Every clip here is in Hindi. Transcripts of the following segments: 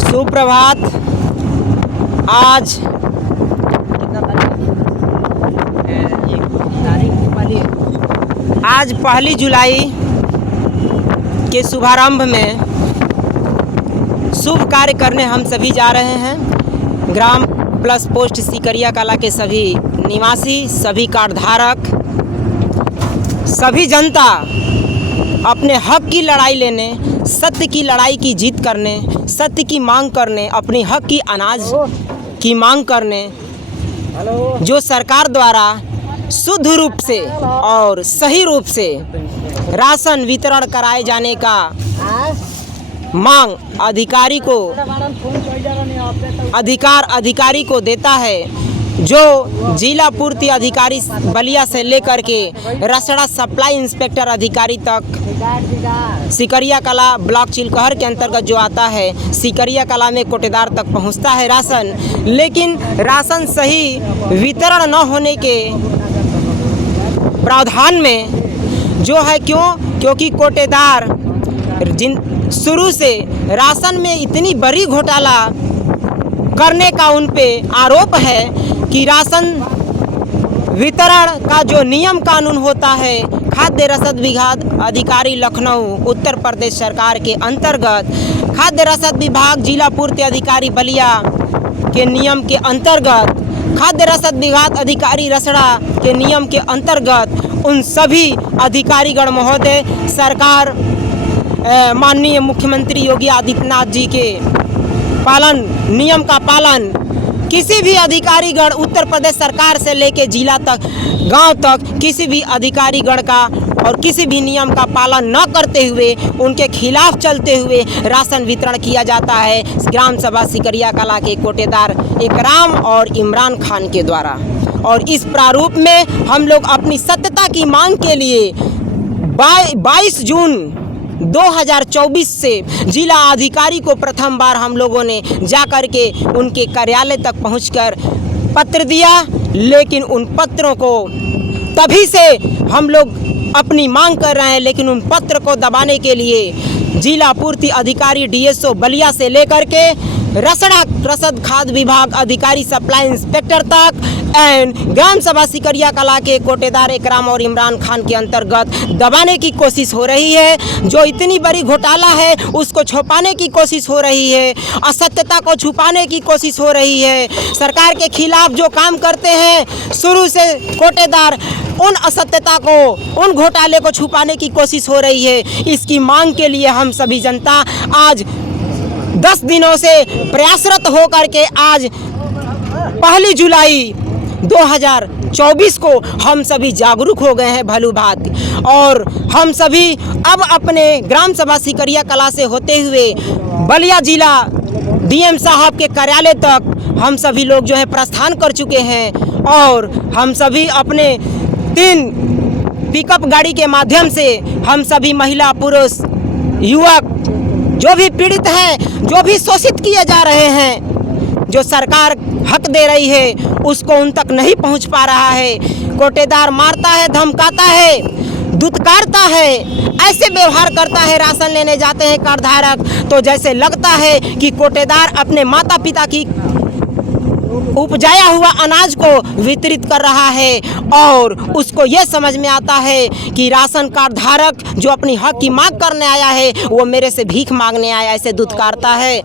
सुप्रभात। आज आज 1 जुलाई के शुभारंभ में शुभ कार्य करने हम सभी जा रहे हैं। ग्राम प्लस पोस्ट सिकरिया कला के सभी निवासी, सभी कार्डधारक, सभी जनता अपने हक की लड़ाई लेने, सत्य की लड़ाई की जीत करने, सत्य की मांग करने, अपने हक की अनाज की मांग करने, जो सरकार द्वारा शुद्ध रूप से और सही रूप से राशन वितरण कराए जाने का मांग अधिकारी को देता है। जो जिला पूर्ति अधिकारी बलिया से लेकर के रसड़ा सप्लाई इंस्पेक्टर अधिकारी तक सिकरिया कला ब्लॉक चिलकहर के अंतर्गत जो आता है, सिकरिया कला में कोटेदार तक पहुंचता है राशन। लेकिन राशन सही वितरण न होने के प्रावधान में जो है, क्योंकि कोटेदार शुरू से राशन में इतनी बड़ी घोटाला करने का उन पे आरोप है कि राशन वितरण का जो नियम कानून होता है, खाद्य रसद विभाग अधिकारी लखनऊ उत्तर प्रदेश सरकार के अंतर्गत, खाद्य रसद विभाग जिला पूर्ति अधिकारी बलिया के नियम के अंतर्गत, खाद्य रसद विभाग अधिकारी रसड़ा के नियम के अंतर्गत उन सभी अधिकारीगण महोदय सरकार माननीय मुख्यमंत्री योगी आदित्यनाथ जी के नियम का पालन किसी भी अधिकारीगण उत्तर प्रदेश सरकार से लेके जिला तक, गांव तक किसी भी अधिकारीगण का और किसी भी नियम का पालन न करते हुए उनके खिलाफ चलते हुए राशन वितरण किया जाता है ग्राम सभा सिकरिया कला के कोटेदार इकराम और इमरान खान के द्वारा। और इस प्रारूप में हम लोग अपनी सत्यता की मांग के लिए 22 जून 2024 से जिला अधिकारी को प्रथम बार हम लोगों ने जाकर के उनके कार्यालय तक पहुंचकर पत्र दिया। लेकिन उन पत्रों को तभी से हम लोग अपनी मांग कर रहे हैं, लेकिन उन पत्र को दबाने के लिए जिला पूर्ति अधिकारी डीएसओ बलिया से लेकर के रसड़ा रसद खाद्य विभाग अधिकारी सप्लाई इंस्पेक्टर तक एंड ग्राम सभा सिकरिया कला के कोटेदार इकराम और इमरान खान के अंतर्गत दबाने की कोशिश हो रही है। जो इतनी बड़ी घोटाला है उसको छुपाने की कोशिश हो रही है, असत्यता को छुपाने की कोशिश हो रही है। सरकार के खिलाफ जो काम करते हैं शुरू से कोटेदार, उन असत्यता को, उन घोटाले को छुपाने की कोशिश हो रही है। इसकी मांग के लिए हम सभी जनता आज 10 दिनों से प्रयासरत होकर के आज 1 जुलाई 2024 को हम सभी जागरूक हो गए हैं भली भांति। और हम सभी अब अपने ग्राम सभा सिकरिया कला से होते हुए बलिया जिला डीएम साहब के कार्यालय तक हम सभी लोग जो है प्रस्थान कर चुके हैं। और हम सभी अपने 3 पिकअप गाड़ी के माध्यम से हम सभी महिला, पुरुष, युवक जो भी पीड़ित हैं, जो भी शोषित किए जा रहे हैं, जो सरकार हक दे रही है उसको उन तक नहीं पहुंच पा रहा है। कोटेदार मारता है, धमकाता है, दुत्कारता है, ऐसे व्यवहार करता है। राशन लेने जाते हैं कार्डधारक तो जैसे लगता है कि कोटेदार अपने माता पिता की उपजाया हुआ अनाज को वितरित कर रहा है और उसको ये समझ में आता है कि राशन कार्ड धारक जो अपनी हक की मांग करने आया है वो मेरे से भीख मांगने आया, ऐसे दुत्कारता है।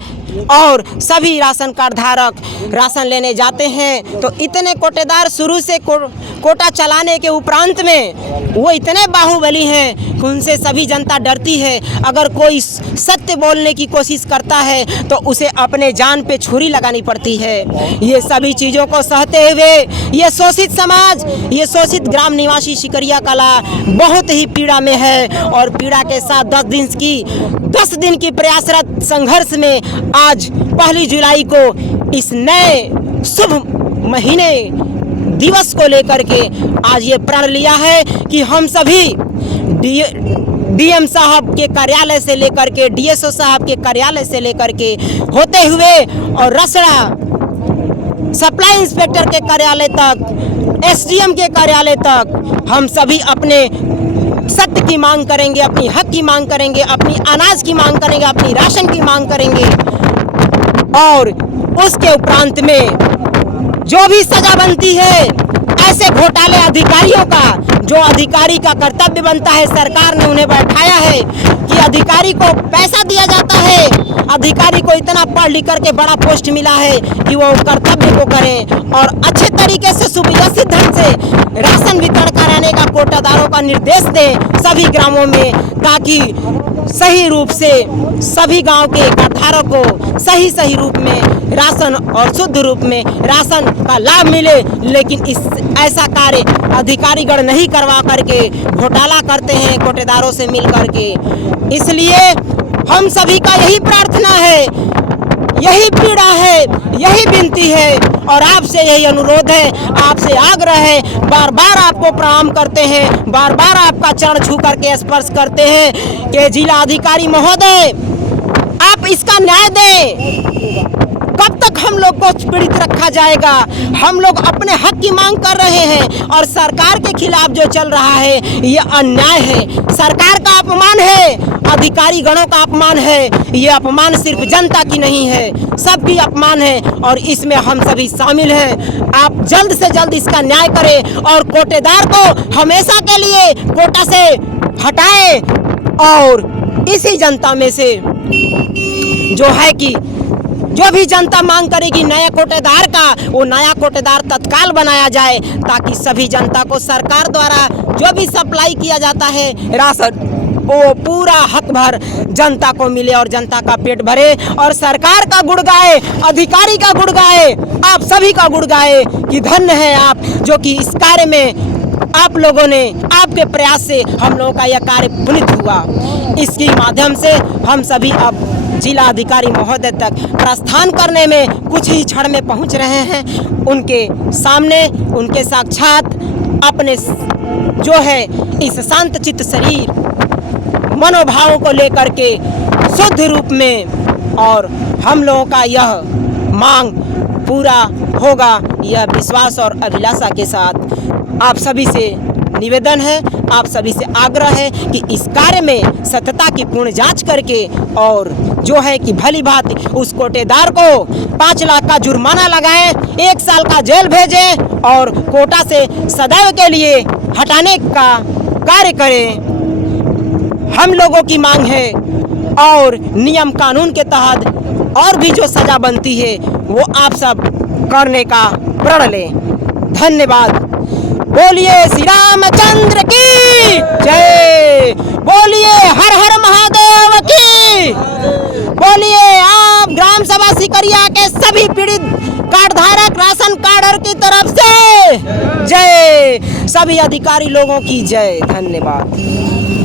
और सभी राशन कार्ड धारक राशन लेने जाते हैं तो इतने कोटेदार शुरू से कोटा चलाने के उपरांत में वो इतने बाहुबली हैं कि उनसे सभी जनता डरती है। अगर कोई सत्य बोलने की कोशिश करता है तो उसे अपने जान पे छुरी लगानी पड़ती है। ये सभी चीज़ों को सहते हुए ये शोषित समाज, ये शोषित ग्राम निवासी सिकरिया कला बहुत ही पीड़ा में है। और पीड़ा के साथ 10 दिन की प्रयासरत संघर्ष में आज 1 जुलाई को इस नए शुभ महीने दिवस को लेकर के आज ये प्रण लिया है कि हम सभी डीएम साहब के कार्यालय से लेकर के डीएसओ साहब के कार्यालय से लेकर के होते हुए और रसड़ा सप्लाई इंस्पेक्टर के कार्यालय तक, एसडीएम के कार्यालय तक हम सभी अपने सत्य की मांग करेंगे, अपनी हक की मांग करेंगे, अपनी अनाज की मांग करेंगे, अपनी राशन की मांग करेंगे। और उसके उपरांत में जो भी सजा बनती है ऐसे घोटाले अधिकारियों का, जो अधिकारी का कर्तव्य बनता है, सरकार ने उन्हें बैठाया है कि अधिकारी को पैसा दिया जाता है, अधिकारी को इतना पढ़ लिख करके बड़ा पोस्ट मिला है कि वो कर्तव्य को करें और अच्छे तरीके से सुव्यवस्थित ढंग से राशन वितरण कराने का कोटादारों का निर्देश दें सभी ग्रामों में, ताकि सही रूप से सभी गांव के कार्डधारक को सही रूप में राशन और शुद्ध रूप में राशन का लाभ मिले। लेकिन इस ऐसा कार्य अधिकारीगण नहीं करवा करके घोटाला करते हैं कोटेदारों से मिल करके। इसलिए हम सभी का यही प्रार्थना है, यही पीड़ा है, यही विनती है और आपसे यही अनुरोध है, आपसे आग्रह है, बार बार आपको प्रणाम करते हैं, बार बार आपका चरण छू करके स्पर्श करते हैं कि जिला अधिकारी महोदय आप इसका न्याय दें। कब तक हम लोग को पीड़ित रखा जाएगा? हम लोग अपने हक की मांग कर रहे हैं और सरकार के खिलाफ जो चल रहा है ये अन्याय है, सरकार का अपमान है, अधिकारी गणों का अपमान है। ये अपमान सिर्फ जनता की नहीं है, सबकी अपमान है और इसमें हम सभी शामिल हैं। आप जल्द से जल्द इसका न्याय करें और कोटेदार को हमेशा के लिए कोटा से हटाएं और इसी जनता में से जो है कि जो भी जनता मांग करेगी नया कोटेदार का, वो नया कोटेदार तत्काल बनाया जाए, ताकि सभी जनता को सरकार द्वारा जो भी सप्लाई किया जाता है राशन वो पूरा हक भर जनता को मिले और जनता का पेट भरे और सरकार का गुण गाए, अधिकारी का गुण गाए, आप सभी का गुण गाए कि धन्य है आप, जो कि इस कार्य में आप लोगों ने, आपके प्रयास से हम लोगों का यह कार्य पुनित हुआ। इसके माध्यम से हम सभी अब जिला अधिकारी महोदय तक प्रस्थान करने में कुछ ही क्षण में पहुंच रहे हैं। उनके सामने उनके साक्षात अपने जो है इस शांत चित्त शरीर मनोभावों को लेकर के शुद्ध रूप में और हम लोगों का यह मांग पूरा होगा, यह विश्वास और अभिलाषा के साथ आप सभी से निवेदन है, आप सभी से आग्रह है कि इस कार्य में सत्यता की पूर्ण जांच करके और जो है कि भली बात उस कोटेदार को 5 लाख का जुर्माना लगाएं, 1 साल का जेल भेजें और कोटा से सदैव के लिए हटाने का कार्य करें। हम लोगों की मांग है और नियम कानून के तहत और भी जो सजा बनती है वो आप सब करने का प्रण लें। धन्यवाद। बोलिए श्री रामचंद्र की जय, बोलिए हर हर महादेव की, बोलिए आप ग्राम सभा सिकरिया के सभी पीड़ित कार्डधारक राशन कार्डर की तरफ से जय, सभी अधिकारी लोगों की जय। धन्यवाद।